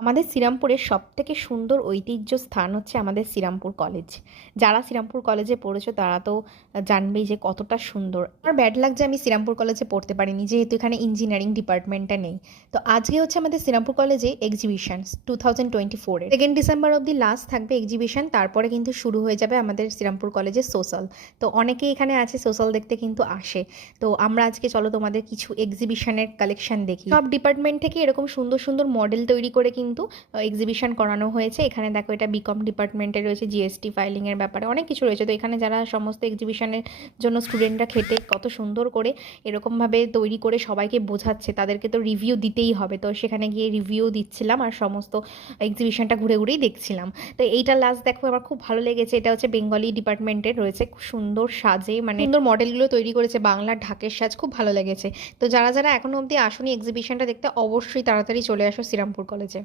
আমাদের শ্রীরামপুরের সবথেকে সুন্দর ঐতিহ্য স্থান হচ্ছে আমাদের শ্রীরামপুর কলেজ। যারা শ্রীরামপুর কলেজে পড়েছো তারা তো জানবেই যে কতটা সুন্দর। আমার ব্যাড লাক যে আমি শ্রীরামপুর কলেজে পড়তে পারিনি, যেহেতু এখানে ইঞ্জিনিয়ারিং ডিপার্টমেন্টটা নেই। তো আজকে হচ্ছে আমাদের শ্রীরামপুর কলেজে এক্সিবিশন 2024 এর 2 ডিসেম্বর অবধি লাস্ট থাকবে এক্সিবিশন, তারপরে কিন্তু শুরু হয়ে যাবে আমাদের শ্রীরামপুর কলেজে সোশ্যাল। তো অনেকেই এখানে আছে সোশ্যাল দেখতে কিন্তু আসে। তো আমরা আজকে চলো তোমাদের কিছু এক্সিবিশনের কালেকশন দেখি। সব ডিপার্টমেন্ট থেকে এরকম সুন্দর সুন্দর মডেল তৈরি করে কিন্তু এক্সিবিশন করানো হয়েছে। এখানে দেখো এটা বিকম ডিপার্টমেন্টে রয়েছে, জিএসটি ফাইলিংয়ের ব্যাপারে অনেক কিছু রয়েছে। তো এখানে যারা সমস্ত এক্সিবিশনের জন্য স্টুডেন্টরা খেটে কত সুন্দর করে এরকমভাবে তৈরি করে সবাইকে বোঝাচ্ছে, তাদেরকে তো রিভিউ দিতেই হবে। তো সেখানে গিয়ে রিভিউ দিচ্ছিলাম আর সমস্ত এক্সিবিশনটা ঘুরে ঘুরেই দেখছিলাম। তো এইটা লাস্ট দেখো আমার খুব ভালো লেগেছে। এটা হচ্ছে বেঙ্গলি ডিপার্টমেন্টের রয়েছে, খুব সুন্দর সাজে মানে সুন্দর মডেলগুলো তৈরি করেছে, বাংলার ঢাকের সাজ খুব ভালো লেগেছে। তো যারা যারা এখনো অবধি আসনি এক্সিবিশনটা দেখতে, অবশ্যই তাড়াতাড়ি চলে আসো শ্রীরামপুর কলেজে।